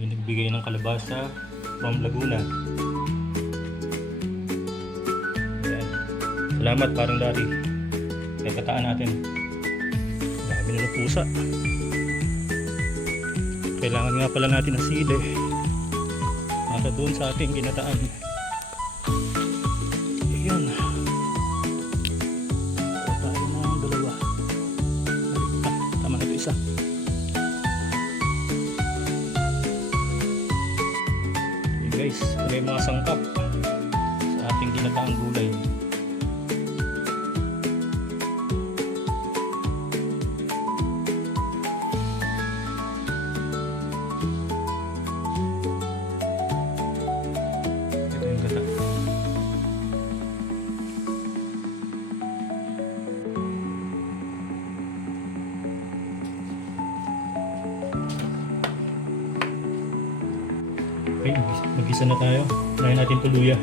May nagbigay ng kalabasa from Laguna. Ayan. Salamat parang Larry. Kaya kataan natin. Dami na ng pusa. Kailangan nga pala natin ng sili para doon sa ating ginataan. Ayan. Tayo na ang dalawa. Tama na ito isa. Okay guys, ito yung mga sangkap sa ating ginataang gulay. Okay, mag-isa na tayo. Unahin natin tuluya.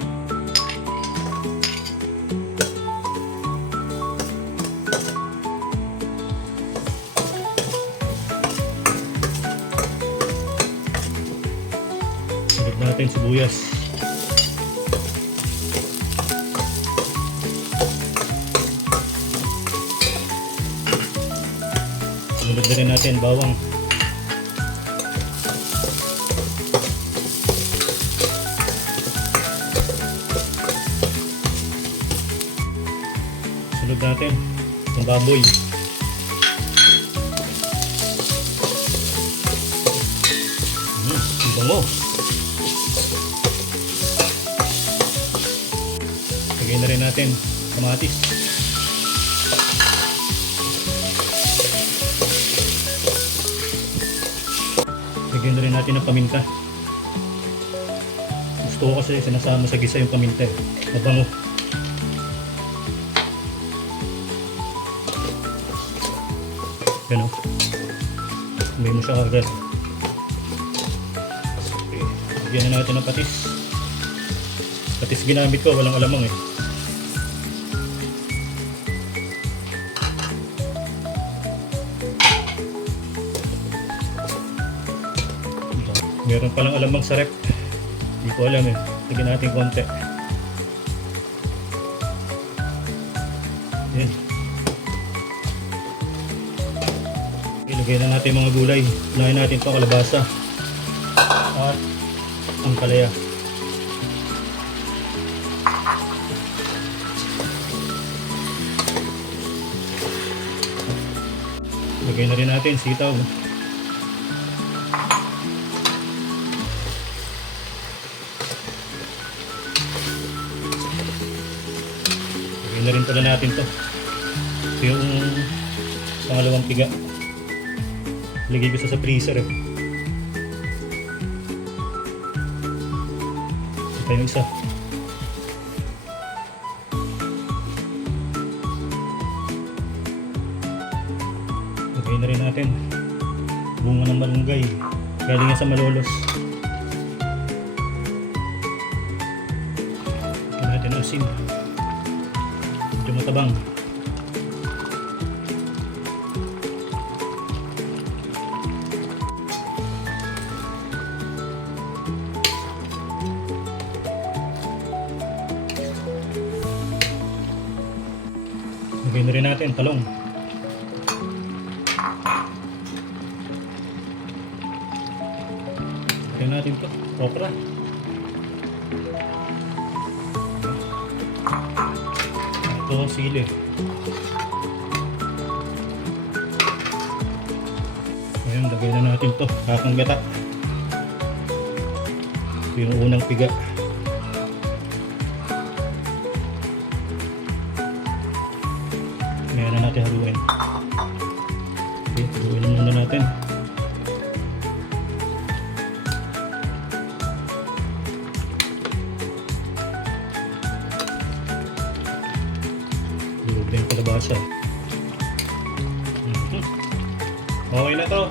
Sunod natin sibuyas. Sunod na rin natin bawang. Sunod natin ang baboy. Ang bango. Lagyan na rin natin kamatis. Lagyan na rin natin ng paminta. Gusto ko kasi sinasama sa gisa yung paminta. Mabango. Yan o. May mo siya agad. Okay. Lagyan na natin ng patis. Patis ginamit ko, walang alamang eh. Meron palang alamang sa rep. Hindi ko alam eh. Lagyan natin konti. Yan. Ilagay na natin mga gulay. Unahin natin ito kalabasa at ang palaya. Ilagay na rin natin sitaw. Ilagay na rin pala natin ito. Ito yung pangalawang piga. Lagay ko sa freezer eh. Ito yung isa. Lagay na rin natin bunga ng malunggay. Galing nga sa Malolos. Lagyan natin ang asin. Medyo matabang. Lagyan na rin natin talong. Lagyan natin ito, okra. Ito ang sili. Ayan, lagyan na natin ito, kakang gata. Ito yung unang piga. Ngayon na natin haluin. Okay, haluin muna natin. Haluin yung kalabasa. Okay na to.